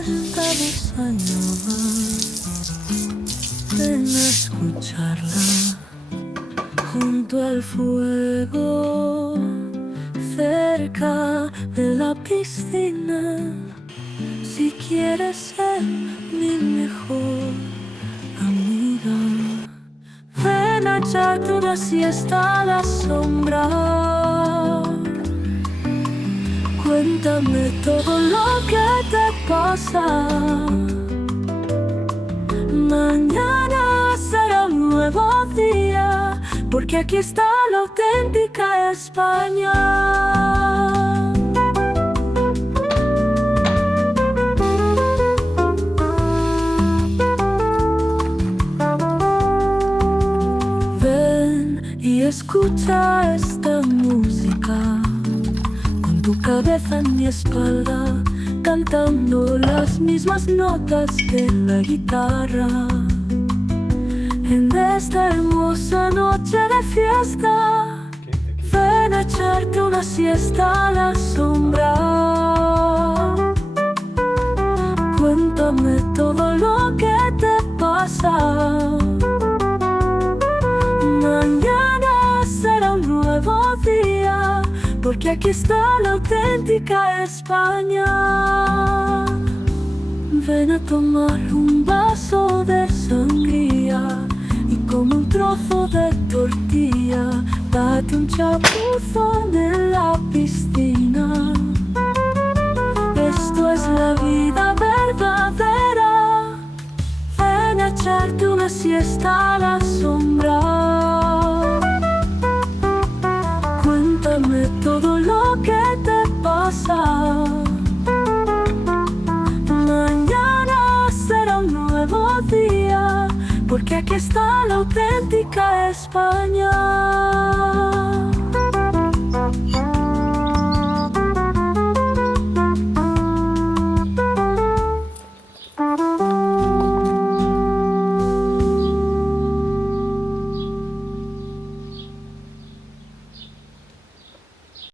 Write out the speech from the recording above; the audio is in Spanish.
esta bossa nova, ven a escucharla junto al fuego, cerca de la piscina. Si quieres ser mi mejor amiga, ven a echarte una siesta a la sombra. Cuéntame todo lo que te pasa. Mañana será un nuevo día, porque aquí está la auténtica España. Ven y escucha esta música, con tu cabeza en mi espalda, cantando las mismas notas que la guitarra. En esta hermosa noche de fiesta, ven a echarte una siesta a la sombra. Cuéntame todo lo que te pasa. Mañana será un nuevo día, porque aquí está la auténtica España. Ven a tomar un vaso de sangría y come un trozo de tortilla. Date un chapuzón en la piscina. Esto es la vida verdadera. Ven a echarte una siesta a la sombra. Cuéntame todo lo que te pasa. Mañana será un nuevo día, porque aquí está la auténtica España.